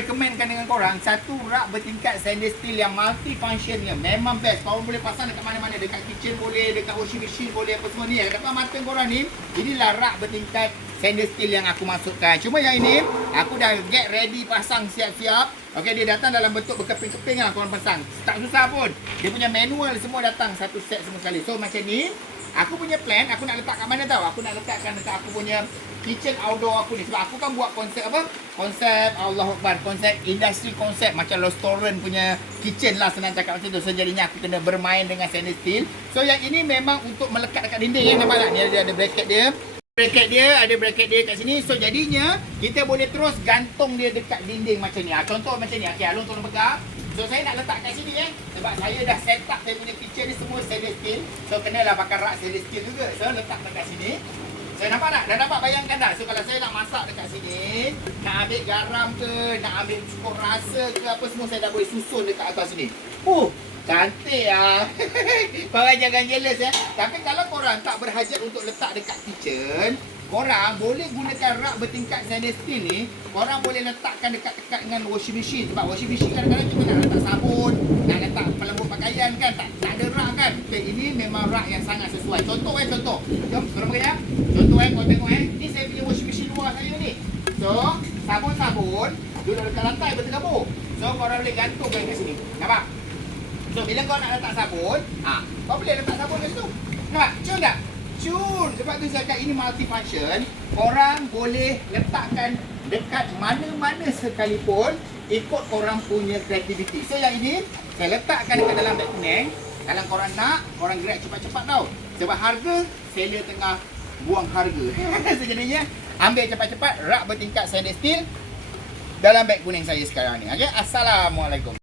recommendkan dengan korang satu rak bertingkat stainless steel yang multi-function ni. Memang best. Korang boleh pasang dekat mana-mana. Dekat kitchen boleh, dekat washing machine boleh, apa semua ni. Dekat mata korang ni, inilah rak bertingkat stainless steel yang aku masukkan. Cuma yang ini, aku dah get ready pasang siap-siap. Okey, dia datang dalam bentuk berkeping-keping lah korang pasang. Tak susah pun. Dia punya manual semua datang satu set semua sekali. So macam ni, aku punya plan, aku nak letak kat mana tau? Aku nak letakkan dekat aku punya kitchen outdoor aku ni. Sebab aku kan buat konsep apa? Konsep Allahuakbar, konsep industri konsep macam restoran punya kitchen lah, senang cakap macam tu. So jadinya aku kena bermain dengan stainless steel. So yang ini memang untuk melekat dekat dinding, nampak tak? Ni ada bracket dia. Ada bracket dia kat sini. So jadinya kita boleh terus gantung dia dekat dinding macam ni. Contoh macam ni. Okey, Alun tolong pegang. So saya nak letak kat sini sebab saya dah set up saya punya kitchen ni semua stainless steel. So kenalah pakai rak stainless steel juga. So letak dekat sini. Saya nampak tak? Dah dapat bayangkan tak? So kalau saya nak masak dekat sini, nak ambil garam ke, nak ambil cukup rasa ke apa semua, saya dah boleh susun dekat atas sini. Cantik lah. Korang jangan jealous Tapi kalau korang tak berhajat untuk letak dekat kitchen, korang boleh gunakan rak bertingkat stainless steel ni. Korang boleh letakkan dekat-dekat dengan washing machine. Sebab washing machine kadang-kadang kita nak letak sabun, nak letak pelembut pakaian kan, tak ada rak kan. Okay, ini memang rak yang sangat sesuai. Contoh contoh. Jom, korang pakai contoh kau tengok ni saya punya washing machine luar saya ni. So, sabun-sabun duduk dekat lantai berterabur. So, korang boleh gantungkan kat sini. Nampak? So, bila kau nak letak sabun, kau boleh letak sabun kat situ. Nampak? Cun tak? Cun. Sebab tu saya cakap ini multifunction. Korang boleh letakkan dekat mana-mana sekalipun, ikut korang punya kreativiti. So, yang ini, saya letakkan dekat dalam beg kuning. Kalau korang nak, korang gerak cepat-cepat tau. Sebab harga, seller tengah buang harga. So, jadinya, ambil cepat-cepat rak bertingkat stainless steel dalam beg kuning saya sekarang ni. Okay? Assalamualaikum.